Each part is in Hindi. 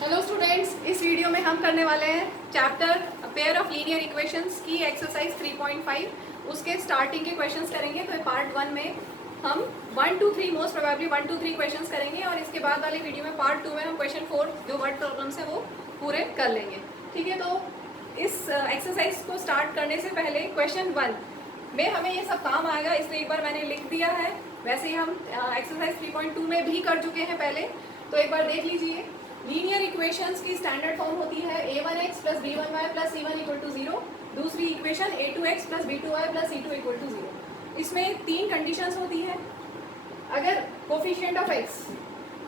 हेलो स्टूडेंट्स, इस वीडियो में हम करने वाले हैं chapter pair of linear equations की एक्सरसाइज 3.5 उसके स्टार्टिंग के क्वेश्चंस करेंगे। तो पार्ट 1 में हम 1 2 3 मोस्ट प्रोबेबली 1 2 3 क्वेश्चंस करेंगे और इसके बाद वाले वीडियो में पार्ट 2 में हम क्वेश्चन 4 जो वर्ड प्रॉब्लम्स है वो पूरे कर लेंगे। ठीक है, तो इस एक्सरसाइज को स्टार्ट करने से पहले क्वेश्चन 1 में हमें ये सब काम आएगा, इसलिए एक बार मैंने लिख दिया है। वैसे ही हम एक्सरसाइज 3.2 में भी कर चुके हैं पहले, तो एक बार देख लीजिए। लीनियर इक्वेशंस की स्टैंडर्ड फॉर्म होती है a1x plus b1y plus c1 equal to 0। दूसरी equation a2x plus b2y plus c2 equal to 0। इसमें 3 कंडीशंस होती है। अगर कोफिशिएंट ऑफ x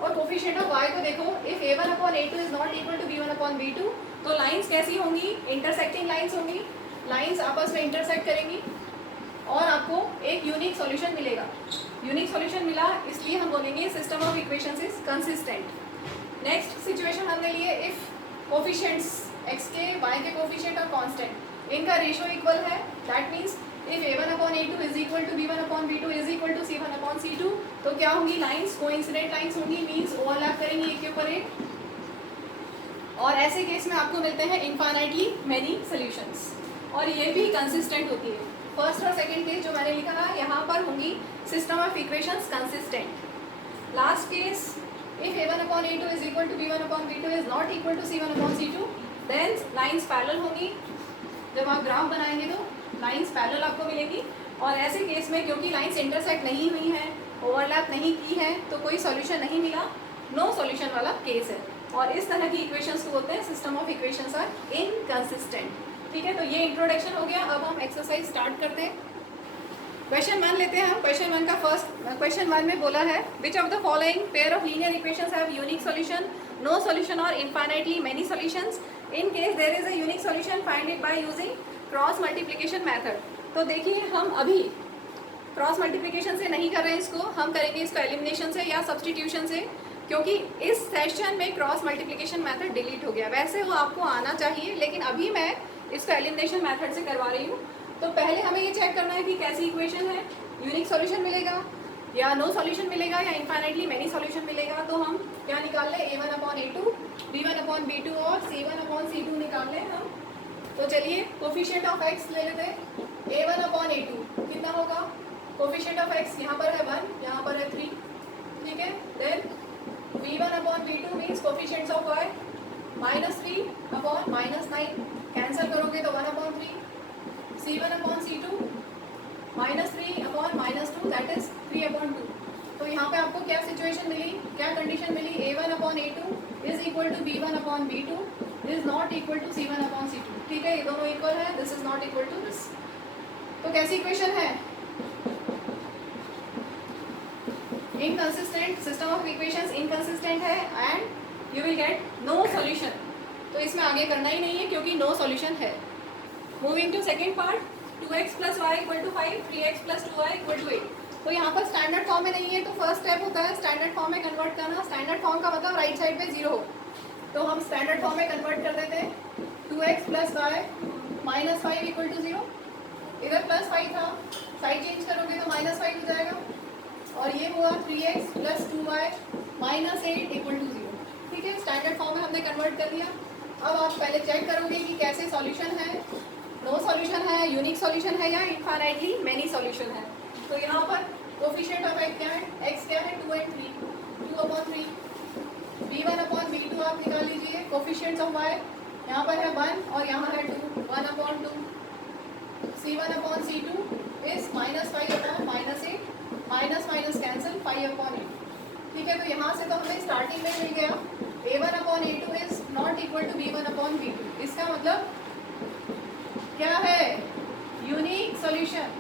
और कोफिशिएंट ऑफ y को देखो, if a1 upon a2 is not equal to b1 upon b2, तो लाइंस कैसी होंगी? इंटरसेक्टिंग लाइंस होंगी। लाइंस आपस में इंटरसेक्ट करेंगी और आपको एक यूनिक सॉल्यूशन मिलेगा। यूनिक सॉल्यूशन मिला इसलिए हम बोलेंगे system of equations is consistent. Next situation हमने लिए, इफ कोफिशिएंट्स x के y के कोफिशिएंट और कांस्टेंट इनका रेशियो इक्वल है, that means if a1 upon a2 is equal to b1 upon b2 is equal to c1 upon c2, तो क्या होंगी? लाइंस कोइंसिडेंट लाइंस होंगी, मींस ओवरलैप करेंगी एक के ऊपर एक। और ऐसे केस में आपको मिलते हैं इनफाइनाइटली मेनी सॉल्यूशंस और ये भी कंसिस्टेंट होती है। फर्स्ट और सेकंड केस जो मैंने लिखा है यहाँ पर होंगी system of equations consistent. Last case, if a1 upon a2 is equal to b1 upon b2 is not equal to c1 upon c2, then lines parallel होंगी। जब आप ग्राफ बनाएंगे तो लाइंस पैरेलल आपको मिलेंगी। और ऐसे केस में क्योंकि लाइंस इंटरसेक्ट नहीं हुई हैं, ओवरलैप नहीं की है, तो कोई सॉल्यूशन नहीं मिला, नो सॉल्यूशन वाला केस है। और इस तरह की इक्वेशंस को बोलते हैं system of equations are inconsistent. ठीक है, तो ये इंट्रोडक्शन हो गया। अब हम एक्सरसाइज स्टार्ट करते हैं। क्वेश्चन 1 लेते हैं हम। क्वेश्चन 1 का फर्स्ट क्वेश्चन 1 में बोला है, which of the following pair of linear equations have unique solution, no solution और infinitely many solutions. In case there is a unique solution, find it by using cross multiplication method. तो देखिए, हम अभी क्रॉस मल्टीप्लिकेशन से नहीं कर रहे हैं इसको, हम करेंगे इसको एलिमिनेशन से या सब्सटीट्यूशन से, क्योंकि इस सेशन में क्रॉस मल्टीप्लिकेशन मेथड डिलीट हो गया। वैसे वो आपको आना चाहिए, लेकिन अभी मैं इसको एलिमिनेशन मेथड से करवा रही हूँ। तो पहले हमें ये चेक करना है कि कैसी इक्वेशन है, यूनिक सॉल्यूशन मिलेगा या नो सॉल्यूशन मिलेगा या इनफाइनाइटली मेनी सॉल्यूशन मिलेगा। तो हम क्या निकाल लें? a1 upon a2, b1 upon b2 और c1 अपॉन c2 निकाल लें हम। तो चलिए कोफिशिएंट ऑफ x ले लेते हैं। a1 अपॉन a2 कितना होगा? कोफिशिएंट ऑफ x यहाँ पर है 1, यहाँ पर है 3। ठीक है, then b1 upon b2 means coefficients of y -3 upon -9, cancel करोगे तो 1 upon 3। c1 upon c2 -3 upon -2 that is 3 upon 2। तो यहाँ पे आपको क्या सिचुएशन मिली, क्या कंडीशन मिली? a1 upon a2 is equal to b1 upon b2 is not equal to c1 upon c2। ठीक है, ये दोनों इक्वल है, this is not equal to this. तो कैसी इक्वेशन है? Inconsistent, system of equations inconsistent है and you will get no solution. तो इसमें आगे करना ही नहीं है क्योंकि नो सॉल्यूशन है। Moving to second part, 2x plus y equal to 5, 3x plus 2y equal to 8। तो यहाँ पर स्टैंडर्ड फॉर्म में नहीं है, तो फर्स्ट स्टेप होता है स्टैंडर्ड फॉर्म में कन्वर्ट करना। स्टैंडर्ड फॉर्म का मतलब राइट साइड पे 0 हो, तो हम स्टैंडर्ड फॉर्म में कन्वर्ट कर देते हैं। 2x plus y minus 5 equal to 0। इधर प्लस 5 था, साइड चेंज करोगे तो -5 हो जाएगा। और ये हुआ 3x plus 2y minus 8 equal to 0। ठीक है, स्टैंडर्ड फॉर्म में हमने कन्वर्ट कर लिया। अब आप पहले चेक करोगे कि कैसे सॉल्यूशन है, नो सॉल्यूशन है, यूनिक सॉल्यूशन है या इनफाइनाइटली मेनी सॉल्यूशन है। तो यहाँ पर कोफिशिएंट ऑफ x क्या है? x क्या है? 2 and 3, 2 upon 3। b1 upon b2 आप निकाल लीजिए। कोफिशिएंट्स ऑफ y यहाँ पर है 1 और यहाँ है 2, 1 upon 2। c1 upon c2 is -5 upon -8, minus minus cancel, 5 upon 8। ठीक है, तो यहाँ से तो हमें स्टार्टिंग में मिल गया a1 upon a2 is not equal to b1 upon b2। इसका मतलब क्या है? Unique solution.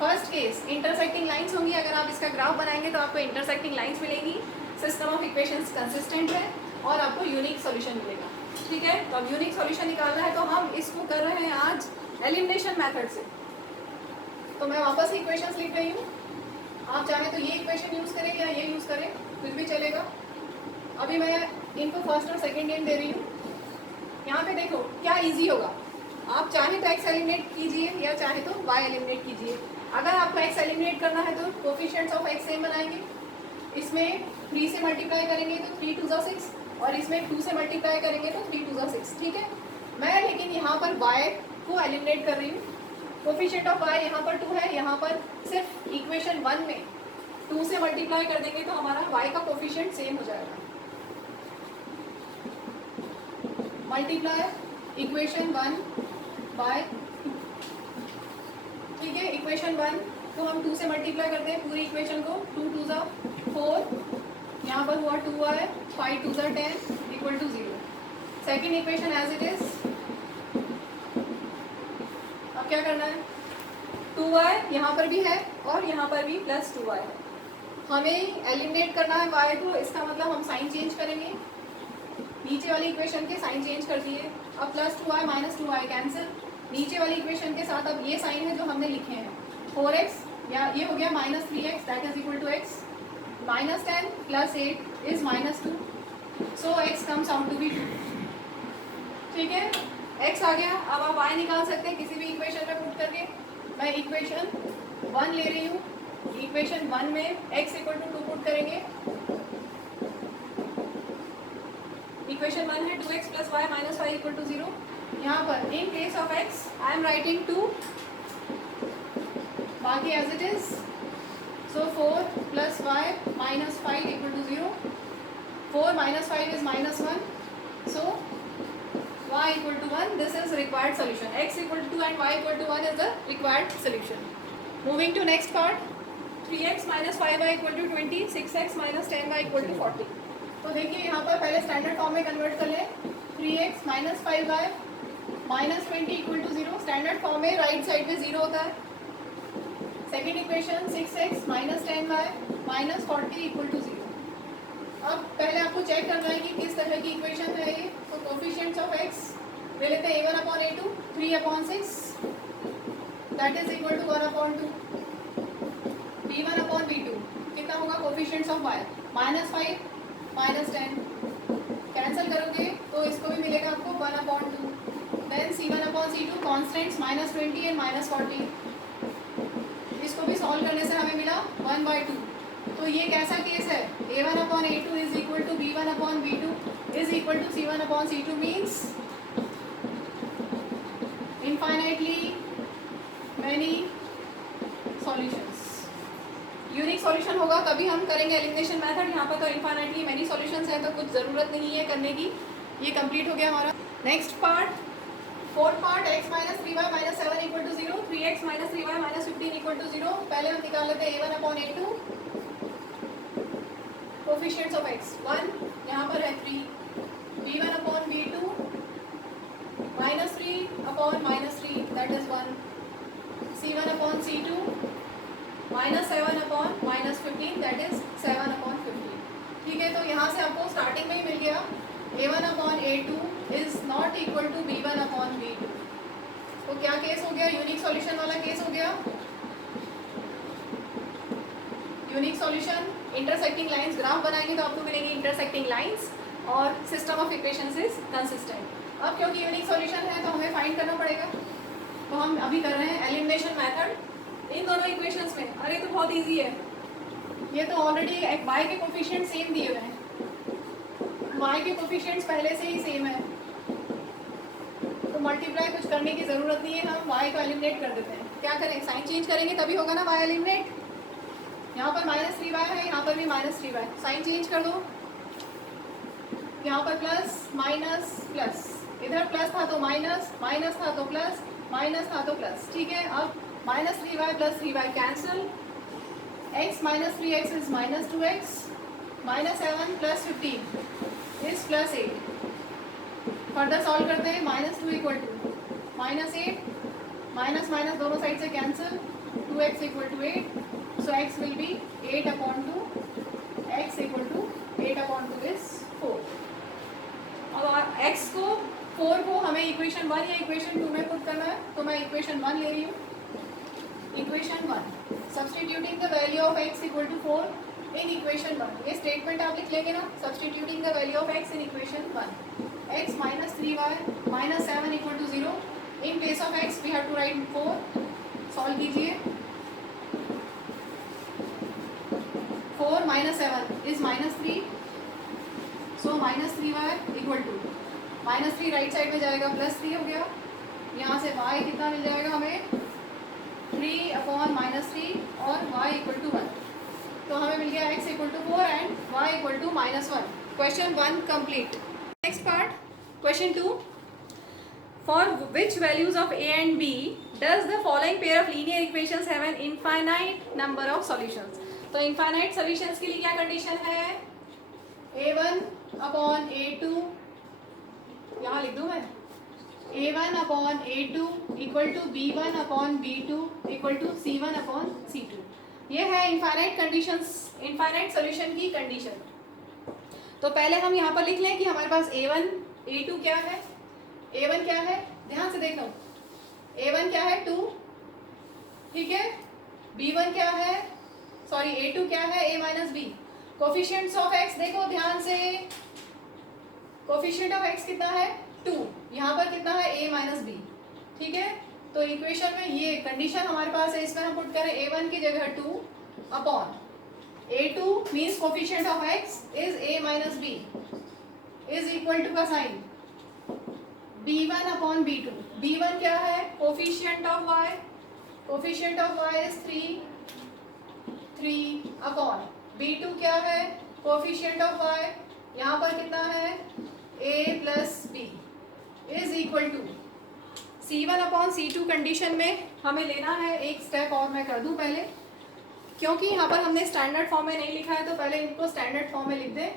First case intersecting lines होंगी। अगर आप इसका ग्राफ बनाएंगे तो आपको इंटरसेक्टिंग लाइंस मिलेंगी। सिस्टम ऑफ इक्वेशंस कंसिस्टेंट है और आपको यूनिक सॉल्यूशन मिलेगा। ठीक है, तो अब यूनिक सॉल्यूशन निकालना है, तो हम इसको कर रहे हैं आज एलिमिनेशन मेथड से। तो मैं वापस इक्वेशंस लिख रही हूँ। आप चाहें तो ये इक्वेशन यूज़ करें या ये यूज़ करें, कुछ भी चलेगा। अभी मैं इनको फर्स्ट और सेकेंड नेम दे रही हूँ। यहाँ पे देखो क्या ईजी होगा, आप चाहे तो x एलिमिनेट कीजिए या चाहे तो y एलिमिनेट कीजिए। अगर आपको x एलिमिनेट करना है तो कोफिशिएंट्स ऑफ x सेम बनाएंगे। इसमें 3 से मल्टीप्लाई करेंगे तो 3 2 6, और इसमें 2 से मल्टीप्लाई करेंगे तो 3 2 6, ठीक है। मैं लेकिन यहाँ पर y को एलिमिनेट कर रही हूँ। कोफिशिएंट ऑफ y यहाँ पर 2 है, यहाँ पर सिर्फ इक्वेशन 1 में 2 से मल्टीप्लाई कर देंगे तो हमारा y का कोफिशिएंट सेम हो जाएगा। मल्टीप्लाई इक्वेशन 1 बाय 2, ठीक है। इक्वेशन 1 को हम 2 से मल्टीप्लाई करते हैं पूरी इक्वेशन को, 2 2 ज़ा 4, यहाँ पर हुआ 2y, 5 2 ज़ा 10 equal to 0। Second equation as it is. अब क्या करना है, 2y यहाँ पर भी है और यहाँ पर भी प्लस 2y है। हमें एलिमिनेट करना है y को, इसका मतलब हम साइन चेंज करेंगे। नीचे वाली इक्वेशन के साइन चेंज कर दिए, अब plus 2y minus 2y cancel. नीचे वाली इक्वेशन के साथ अब ये साइन है जो हमने लिखे हैं, 4x या ये हो गया minus 3x that is equal to x, minus 10 plus 8 is minus 2, so x comes out to be 2, ठीक है। x आ गया। अब आप y निकाल सकते हैं किसी भी इक्वेशन में पुट करके। मैं इक्वेशन 1 ले रही हूँ, इक्वेशन 1 में x इक्वल टू 2 पुट करेंगे। इक्वेशन 1 है 2x plus y minus 5 equal to 0। यहाँ पर in place of x I am writing 2, बाकी as it is. So 4 plus y minus 5 equal to 0, 4 minus 5 is minus 1, so y equal to 1, this is required solution. X equal to 2 and y equal to 1 is the required solution. Moving to next part, 3x minus 5y equal to 20, 6x minus 10y equal to 40. तो देखिए यहाँ पर पहले स्टैंडर्ड फॉर्म में कन्वर्ट कर लें, 3x minus 5y minus 20 equal to 0। Standard form में राइट साइड पे 0 होता है। Second equation 6x minus 10y minus 40 equal to 0। अब पहले आपको चेक करना है कि किस तरह की इक्वेशन है ये। तो कोफिशिएंट्स ऑफ x ले लेते हैं, a1 upon a2 3 upon 6 that is equal to 1 upon 2, b1 upon b2 कितना होगा coefficients of y, minus 5 minus 10, cancel करोगे तो इसको भी मिलेगा आपको 1 upon 2, then c1 upon c2 constants minus 20 and minus 40, इसको भी सॉल्व करने से हमें मिला 1/2। तो ये कैसा केस है, a1 upon a2 is equal to b1 upon b2 is equal to c1 upon c2 means infinitely many solutions. Unique solution होगा कभी हम करेंगे एलिमिनेशन मेथड, यहाँ पर तो इनफाइनाइटली मैनी सॉल्यूशंस हैं तो कुछ ज़रूरत नहीं है करने की। ये कंप्लीट हो गया हमारा। Next part, fourth part, x minus 3y minus 7 equal to 0, 3x minus 3y minus 15 equal to 0। पहले हम निकाल लेते हैं a1 upon a2, coefficients of x 1 यहाँ पर है 3, b1 upon b2 minus 3 upon minus 3 that is 1, c1 upon c2 minus 7 upon minus 15 that is 7 upon 15, ठीक है। तो यहाँ से आपको स्टार्टिंग में ही मिल गया a1 upon a2 is not equal to b1 upon b2। तो क्या केस हो गया, यूनिक सॉल्यूशन वाला केस हो गया। Unique solution, intersecting lines graph बनाएंगे तो आपको मिलेंगी इंटरसेक्टिंग लाइंस और system of equations is consistent. अब क्योंकि यूनिक सॉल्यूशन है तो हमें फाइंड करना पड़ेगा, तो हम अभी कर रहे हैं एलिमिनेशन मेथड इन दोनों इक्वेशंस में। अरे तो बहुत इजी है, ये तो ऑलरेडी y के कोफिशिएंट सेम दिए हुए हैं, y के कोफिशिएंट्स पहले से ही सेम है तो मल्टीप्लाई कुछ करने की ज़रूरत नहीं है, हम y को एलिमिनेट कर देते हैं। क्या करें, साइन चेंज करेंगे तभी होगा ना y एलिमिनेट। यहाँ पर माइनस 3y है, यहाँ पर भी माइनस 3y, साइन चेंज कर दो, यहाँ पर प्लस माइनस प्लस, इधर प्लस था तो माइनस, माइनस था तो प्लस, माइनस था तो प्लस, ठीक है। अब minus 3y plus 3y cancel, x minus 3x is minus 2x, minus 7 plus 15 is plus 8। Further solve करते हैं, minus 2 equal to minus 8, minus minus दोनों साइड से cancel, 2x equal to 8, so x will be 8 upon 2, x equal to 8 upon 2 is 4। अब x को 4 को हमें इक्वेशन 1 या इक्वेशन 2 में पुट करना है, तो मैं इक्वेशन 1 ले रही हूँ। Equation 1, substituting the value of x equal to 4 in equation 1, ये स्टेटमेंट आप लिख लेंगे ना, substituting the value of x in equation 1, x minus 3y minus 7 equal to 0, in place of x we have to write 4, solve कीजिए। 4 minus 7 is minus 3, so so -3y equal to -3 right side में जाएगा +3 हो गया, यहाँ से y कितना मिल जाएगा हमें 3/-3 और y इक्वल टू 1, तो हमें मिल गया x equal to 4 and y equal to -1। Question 1 complete. Next part question 2, for which values of a and b does the following pair of linear equations have an infinite number of solutions। तो infinite solutions के लिए क्या कंडीशन है, a1/a2, यहाँ लिख दूँ मैं, a1/a2 equal to b1/b2 equal to c1/c2। ये है इनफाइनाइट कंडीशंस, इनफाइनाइट सॉल्यूशन की कंडीशन। तो पहले हम यहाँ पर लिख लें कि हमारे पास a1 a2 क्या है, a1 क्या है, ध्यान से देखो, a1 क्या है 2, ठीक है, b1 क्या है, सॉरी a2 क्या है a minus b. Coefficients of x देखो ध्यान से, कोफिशिएंट ऑफ x कितना है 2, यहाँ पर कितना है a माइनस बी, ठीक है। तो इक्वेशन में ये कंडीशन हमारे पास है, इसमें हम पुट करें a1 की जगह 2 a2 means coefficient of x is a minus b is equal to का साइन b1/b2। b1 क्या है, coefficient of y, coefficient of y is 3/b2 क्या है, कोफिशिएंट ऑफ y यहाँ पर कितना है a plus b is equal to c1/c2। Condition में हमें लेना है एक स्टेप और मैं कर दूं पहले, क्योंकि यहाँ पर हमने स्टैंडर्ड फॉर्म में नहीं लिखा है, तो पहले इनको स्टैंडर्ड फॉर्म में लिख दें,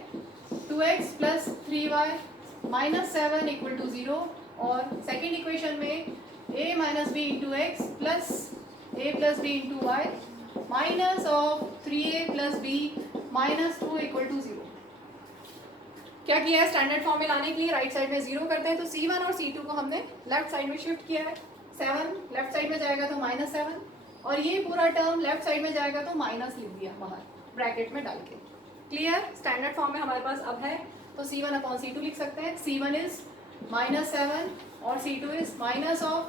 2x plus 3y -7 equal to 0, और सेकेंड इक्वेशन में a minus b into x plus a plus b into y minus of 3a plus b -2 equal to 0। क्या किया है, स्टैंडर्ड फॉर्म में लाने के लिए राइट साइड में 0 करते हैं, तो c1 और c2 को हमने लेफ्ट साइड में शिफ्ट किया है, 7 लेफ्ट साइड में जाएगा तो -7, और ये पूरा टर्म लेफ्ट साइड में जाएगा तो माइनस लिख दिया बाहर ब्रैकेट में डाल के। क्लियर, स्टैंडर्ड फॉर्म में हमारे पास अब है, तो c1/c2 लिख सकते हैं, c1 इज -7 और c2 is minus of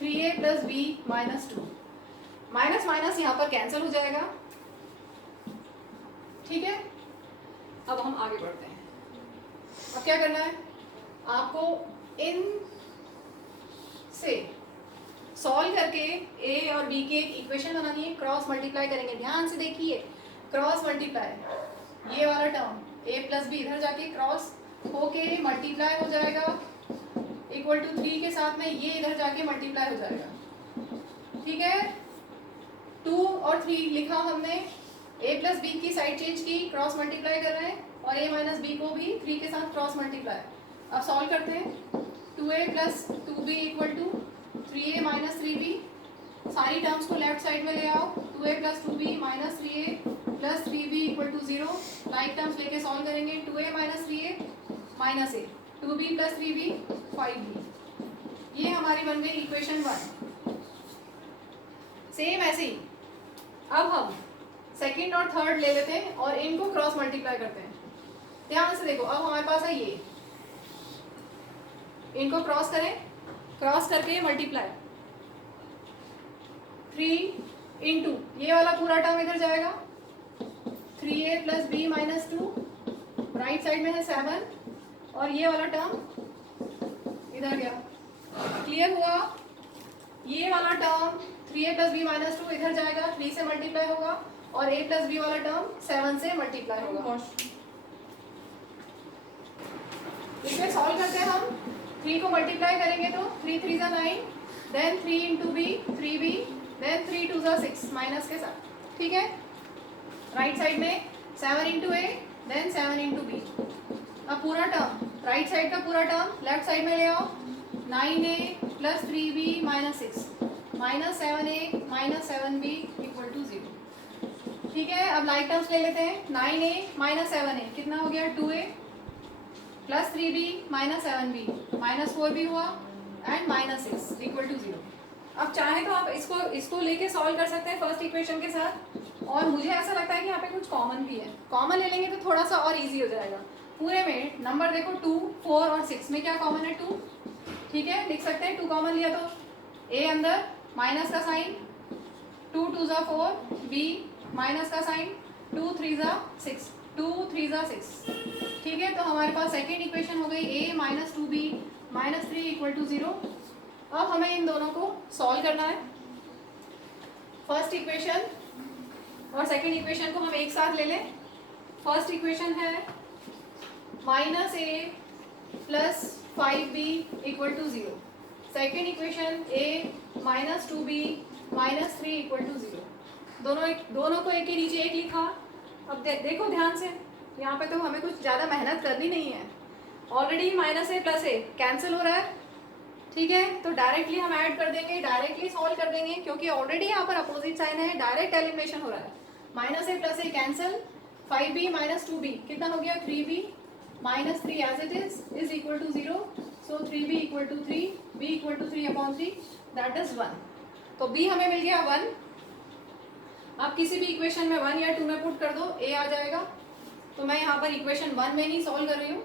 3a plus b -2, minus minus यहाँ पर कैंसिल हो जाएगा, ठीक है। अब हम आगे बढ़ते हैं, अब क्या करना है आपको, इन से सॉल्व करके a और b की एक इक्वेशन बनानी है, क्रॉस मल्टीप्लाई करेंगे, ध्यान से देखिए, क्रॉस मल्टीप्लाई, ये वाला टर्म a प्लस बी इधर जाके क्रॉस होके मल्टीप्लाई हो जाएगा इक्वल टू 3 के साथ में ये इधर जाके मल्टीप्लाई हो जाएगा, ठीक है। 2 और 3 लिखा हमने, a प्लस बी की साइड चेंज की, क्रॉस मल्टीप्लाई कर रहे हैं, और a माइनस बी को भी 3 के साथ क्रॉस मल्टीप्लाई। अब सॉल्व करते हैं, 2a plus 2b equal to 3a minus 3b, सारी टर्म्स को लेफ्ट साइड में ले आओ, 2a plus 2b minus 3a plus 3b equal to 0, like terms लेके सॉल्व करेंगे, 2a minus 3a minus a, 2b plus 3b 5b, ये हमारी बन गई इक्वेशन 1। सेम ऐसे ही अब हम सेकंड और थर्ड ले लेते हैं और इनको क्रॉस मल्टीप्लाई करते हैं, ध्यान से देखो, अब हमारे पास है ये, इनको क्रॉस करें, क्रॉस करके मल्टीप्लाई, 3 इंटू ये वाला पूरा टर्म इधर जाएगा, 3a plus b minus 2, right side में है 7, और ये वाला टर्म इधर गया, क्लियर हुआ। ये वाला term 3a plus b minus 2 इधर जाएगा, 3 से मल्टीप्लाई होगा, और a प्लस बी वाला टर्म 7 से मल्टीप्लाई होगा। इसमें सॉल्व करते हैं हम, 3 को मल्टीप्लाई करेंगे तो 3 3 जा 9, then 3 into B 3b, then 3 2 जा 6 माइनस के साथ, ठीक है। राइट साइड में 7 into A then 7 into B. अब पूरा टर्म, राइट साइड का पूरा टर्म लेफ्ट साइड में ले आओ, 9a plus 3b minus 6 minus 7a minus 7b equal to 0, ठीक है। अब लाइक टर्म्स ले लेते हैं, 9a माइनस 7a कितना हो गया 2a plus 3b minus 7b minus 4b हुआ एंड माइनस 6 इक्वल टू 0। अब चाहे तो आप इसको लेके सॉल्व कर सकते हैं फर्स्ट इक्वेशन के साथ, और मुझे ऐसा लगता है कि यहाँ पे कुछ कॉमन भी है, कॉमन ले लेंगे तो थोड़ा सा और इजी हो जाएगा। पूरे में नंबर देखो 2 4 और 6 में क्या कॉमन है 2, ठीक है, लिख सकते हैं 2 कॉमन लिया तो a अंदर माइनस का साइन, 2 2 जा 4, b माइनस का साइन, 2 3 जा 6, 2 3 ज़ा 6। ठीक है, तो हमारे पास सेकेंड इक्वेशन हो गई a minus 2b minus 3 equal to 0। अब हमें इन दोनों को सॉल्व करना है। फर्स्ट इक्वेशन और सेकेंड इक्वेशन को हम एक साथ ले लें। फर्स्ट इक्वेशन है minus a plus 5b equal to 0। Second equation a minus 2b minus 3 equal to 0। दोनों को एक के नीचे एक लिखा। अब देखो ध्यान से, यहाँ पे तो हमें कुछ ज़्यादा मेहनत करनी नहीं है। Already minus a plus a cancel हो रहा है। ठीक है, तो डायरेक्टली हम ऐड कर देंगे, डायरेक्टली सॉल्व कर देंगे, क्योंकि ऑलरेडी यहाँ पर अपोजिट साइन है, डायरेक्ट एलिमिनेशन हो रहा है। Minus a plus a cancel, 5b minus 2b कितना हो गया 3b minus 3 as it is equal to 0। So 3b equal to 3, b equal to 3/3 that is 1। तो b हमें मिल गया 1। आप किसी भी इक्वेशन में 1 या 2 में पुट कर दो, a आ जाएगा। तो मैं यहाँ पर इक्वेशन 1 में ही सॉल्व कर रही हूँ।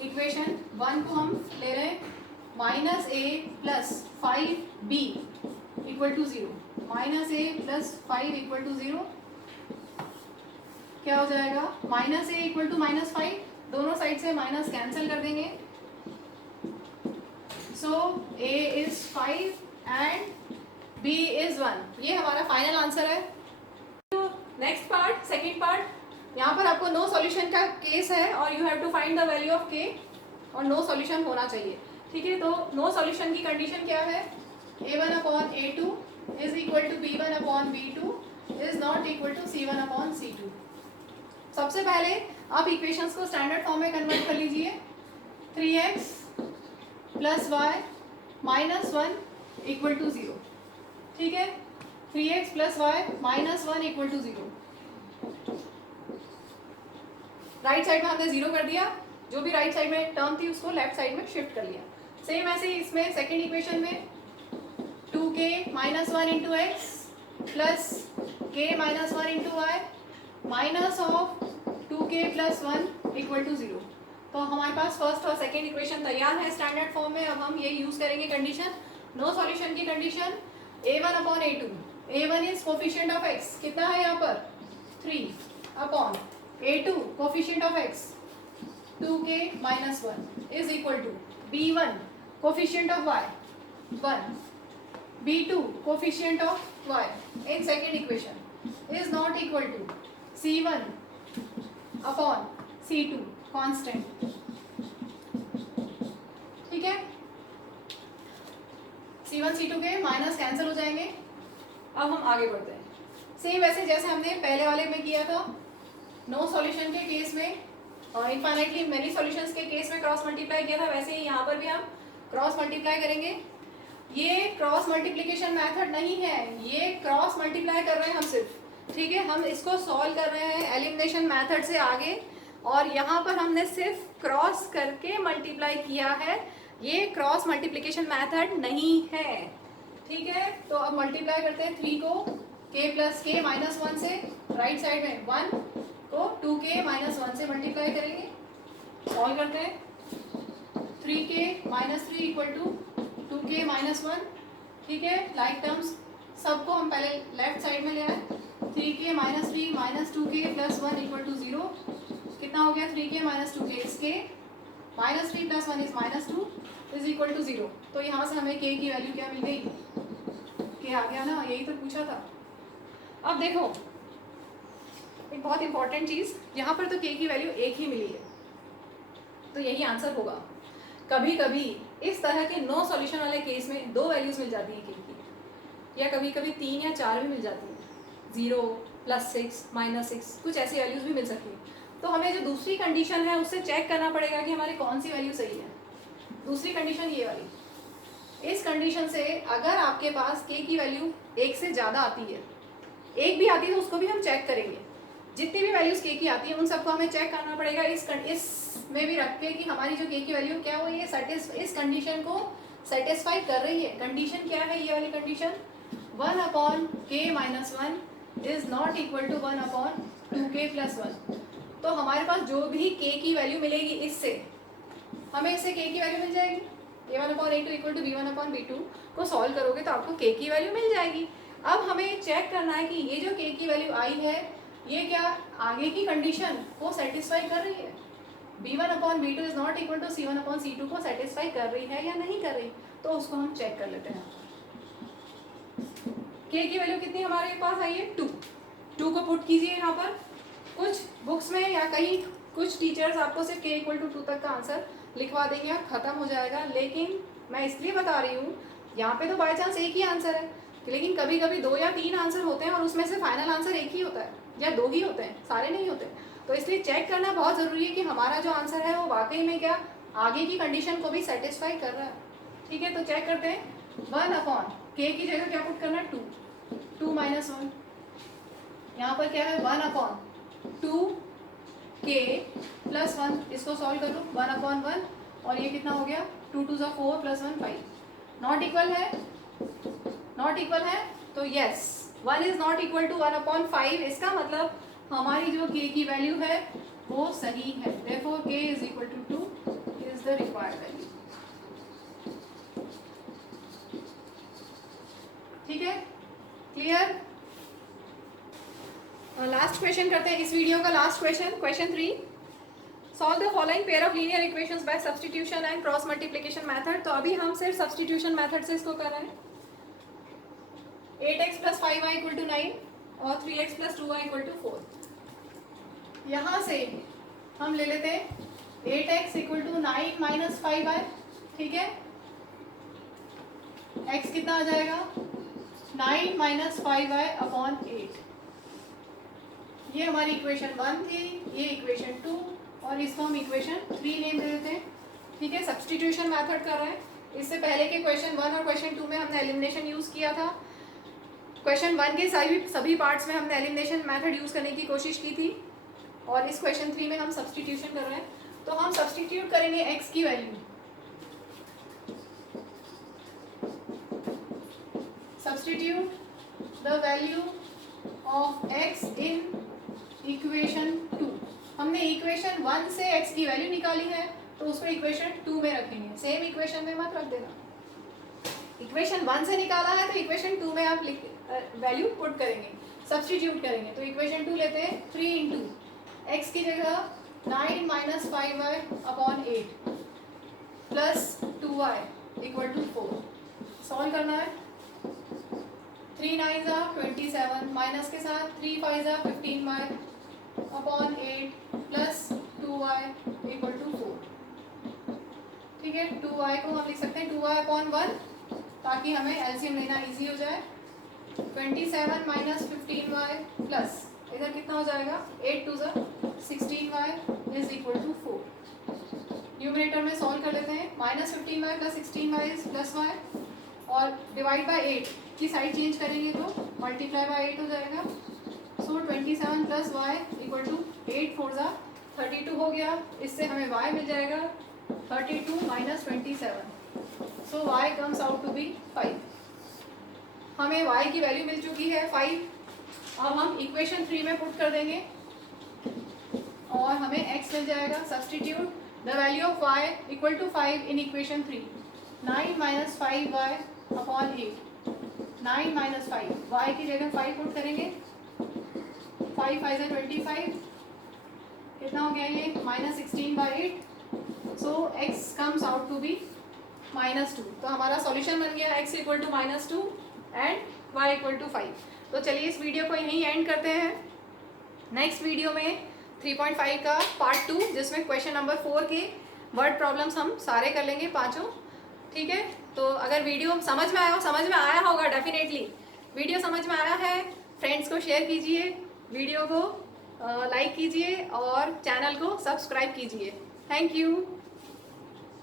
इक्वेशन 1 को हम ले रहे हैं minus a plus 5b equal to 0। Minus a plus 5 equal to 0 क्या हो जाएगा, minus a equal to minus 5, दोनों साइड से माइनस कैंसिल कर देंगे। So a is 5 and b is 1। ये हमारा फाइनल आंसर है। नेक्स्ट पार्ट, सेकेंड पार्ट, यहाँ पर आपको नो सॉल्यूशन का केस है और you have to find the value of k और नो सॉल्यूशन होना चाहिए। ठीक है, तो नो सॉल्यूशन की कंडीशन क्या है, a1/a2 is equal to b1/b2 is not equal to c1/c2। सबसे पहले आप इक्वेशंस को स्टैंडर्ड फॉर्म में कन्वर्ट कर लीजिए। 3x plus y minus 1 equal to 0। ठीक है, 3x plus y minus 1 equal to 0। Right side में हमने 0 कर दिया, जो भी राइट साइड में टर्म थी उसको लेफ्ट साइड में शिफ्ट कर लिया। सेम ऐसे ही इसमें सेकेंड इक्वेशन में 2k minus 1 into x plus k minus 1 into y minus of 2k plus 1 equal to 0। तो हमारे पास फर्स्ट और सेकेंड इक्वेशन तैयार है स्टैंडर्ड फॉर्म में। अब हम ये यूज़ करेंगे कंडीशन, नो सॉल्यूशन की condition. a1/a2, a1 is coefficient of x, कितना है यहाँ पर 3 upon a2 coefficient of x 2k minus 1 is equal to b1 coefficient of y 1, b2 coefficient of y in second equation is not equal to c1 upon c2 constant. ठीक है, c1 c2 के माइनस कैंसिल हो जाएंगे। अब हम आगे बढ़ते हैं, सेम वैसे जैसे हमने पहले वाले में किया था। नो सॉल्यूशन के केस में और इनफाइनाइटली मेनी सॉल्यूशंस के केस में क्रॉस मल्टीप्लाई किया था, वैसे ही यहाँ पर भी हम क्रॉस मल्टीप्लाई करेंगे। ये क्रॉस मल्टीप्लिकेशन मेथड नहीं है, ये क्रॉस मल्टीप्लाई कर रहे हैं हम सिर्फ। ठीक है, हम इसको सॉल्व कर रहे हैं एलिमिनेशन मेथड से आगे, और यहाँ पर हमने सिर्फ क्रॉस करके मल्टीप्लाई किया है, ये क्रॉस मल्टीप्लिकेशन मेथड नहीं है। ठीक है, तो अब मल्टीप्लाई करते हैं 3 को k प्लस k माइनस 1 से, राइट साइड में 1 को 2k माइनस 1 से मल्टीप्लाई करेंगे। सॉल्व करते हैं 3k minus 3 equal to 2k minus 1। ठीक है, लाइक टर्म्स सबको हम पहले लेफ्ट साइड में ले आए। 3k minus 3 minus 2k plus 1 equal to 0। कितना हो गया 3k minus 2k is k, minus 3 plus 1 is minus 2 is equal to 0। तो यहाँ से हमें k की वैल्यू क्या मिल गई, k आ गया ना, यही तो पूछा था। अब देखो एक बहुत इंपॉर्टेंट चीज़, यहाँ पर तो k की वैल्यू 1 ही मिली है, तो यही आंसर होगा। कभी कभी इस तरह के नो सॉल्यूशन वाले केस में 2 वैल्यूज मिल जाती हैं k की, या कभी कभी 3 या 4 भी मिल जाती हैं, 0 प्लस 6 माइनस 6, कुछ ऐसी वैल्यूज भी मिल सकती हैं। तो हमें जो दूसरी कंडीशन है उससे चेक करना पड़ेगा कि हमारी कौन सी वैल्यू सही है। दूसरी कंडीशन ये वाली, इस कंडीशन से अगर आपके पास k की वैल्यू 1 से ज़्यादा आती है, 1 भी आती है तो उसको भी हम चेक करेंगे। जितनी भी वैल्यूज़ k की आती है उन सबको हमें चेक करना पड़ेगा इस में भी रख के कि हमारी जो k की वैल्यू क्या हो, ये इस कंडीशन को सेटिस्फाई कर रही है। कंडीशन क्या है, ये वाली condition 1/k minus 1 is not equal to 1/2k plus 1। तो हमारे पास जो भी k की वैल्यू मिलेगी इससे, हमें इससे k की वैल्यू मिल जाएगी। a1/a2 इक्वल टू b1/b2 को सॉल्व करोगे तो आपको k की वैल्यू मिल जाएगी। अब हमें चेक करना है कि ये जो k की वैल्यू आई है ये क्या आगे की कंडीशन को सेटिस्फाई कर रही है, B1/B2 is not equal to C1/C2 को सेटिस्फाई कर रही है या नहीं कर रही, तो उसको हम चेक कर लेते हैं। K की वैल्यू कितनी हमारे पास आई है 2 को पुट कीजिए यहाँ पर। कुछ बुक्स में या कहीं कुछ टीचर्स आपको सिर्फ K=2 तक का आंसर लिखवा देंगे और ख़त्म हो जाएगा, लेकिन मैं इसलिए बता रही हूँ यहाँ पे तो बाय चांस एक ही आंसर है, लेकिन कभी कभी 2 या 3 आंसर होते हैं और उसमें से फाइनल आंसर एक ही होता है या 2 ही होते हैं, सारे नहीं होते। तो इसलिए चेक करना बहुत ज़रूरी है कि हमारा जो आंसर है वो वाकई में क्या आगे की कंडीशन को भी सेटिस्फाई कर रहा है। ठीक है, तो चेक करते हैं। 1/K की जगह क्या पुट करना है 2 - 1, यहाँ पर क्या है 1/2K + 1, इसको सॉल्व करो 1/1 और ये कितना हो गया 2 × 2 = 4 + 1 5। नॉट इक्वल है तो yes 1 is not equal to 1/5, इसका मतलब हमारी जो K की वैल्यू है वो सही है, therefore K = 2 is the required value. ठीक है, क्लियर। लास्ट क्वेश्चन करते हैं इस वीडियो का, last question 3। Solve the following pair of linear equations bye substitution and cross multiplication method. तो अभी हम सिर्फ सब्स्टिट्यूशन मेथड से इसको कर रहे हैं। 8x + 5y = 9 और 3x + 2y = 4। यहाँ से हम ले लेते हैं 8x = 9 - 5y। ठीक है, x कितना आ जाएगा 9 - 5y/8। ये हमारी इक्वेशन 1 थी, ये इक्वेशन 2 और इसको हम इक्वेशन 3 नेम दे देते हैं। ठीक है, सब्स्टिट्यूशन मेथड कर रहे हैं। इससे पहले के क्वेश्चन 1 और क्वेश्चन 2 में हमने एलिमिनेशन यूज़ किया था। क्वेश्चन 1 के सभी पार्ट्स में हमने एलिमिनेशन मेथड यूज़ करने की कोशिश की थी और इस क्वेश्चन 3 में हम सब्स्टिट्यूशन कर रहे हैं। तो हम सब्स्टिट्यूट करेंगे x की value, substitute the value of x in equation 2। हमने इक्वेशन 1 से x की वैल्यू निकाली है तो उसको इक्वेशन 2 में रखेंगे, सेम इक्वेशन में मत रख देना। इक्वेशन 1 से निकाला है तो इक्वेशन 2 में आप वैल्यू पुट करेंगे, सब्स्टिट्यूट करेंगे। तो इक्वेशन 2 लेते हैं 3 × x की जगह 9 - 5y/8 + 2y = 4। सॉल्व करना है। 3 × 9 = 27, माइनस के साथ 3 × 5 = 15y/8 + 2y = 4। ठीक है, 2y को हम लिख सकते हैं 2y/1 ताकि हमें एलसीएम लेना इजी हो जाए। 27 - 15y प्लस इधर कितना हो जाएगा 8 × 2 = 16y = 4। न्यूमरेटर में सॉल्व कर लेते हैं। -15y + 16y +y और डिवाइड बाय 8 की साइड चेंज करेंगे तो मल्टीप्लाई बाय 8 हो जाएगा। सो 27 + y = 8 × 4 = 32 हो गया। इससे हमें y मिल जाएगा 32 - 27। So y comes out to be 5। हमें y की वैल्यू मिल चुकी है 5। अब हम इक्वेशन 3 में पुट कर देंगे और हमें x मिल जाएगा। Substitute the value of y = 5 in equation 3। 9 - 5y/8 9 - 5 y की जगह 5 पुट करेंगे। 5 × 5 = 25, कितना हो गया ये -16/8। So x comes out to be -2। तो हमारा सॉल्यूशन बन गया x = -2 एंड y = 5। तो चलिए इस वीडियो को यहीं एंड करते हैं। नेक्स्ट वीडियो में 3.5 का पार्ट 2 जिसमें क्वेश्चन नंबर 4 के वर्ड प्रॉब्लम्स हम सारे कर लेंगे पाँचों। ठीक है, तो अगर वीडियो समझ में आया होगा डेफिनेटली। वीडियो समझ में आया है, फ्रेंड्स को शेयर कीजिए, वीडियो को लाइक कीजिए और चैनल को सब्सक्राइब कीजिए। Thank you.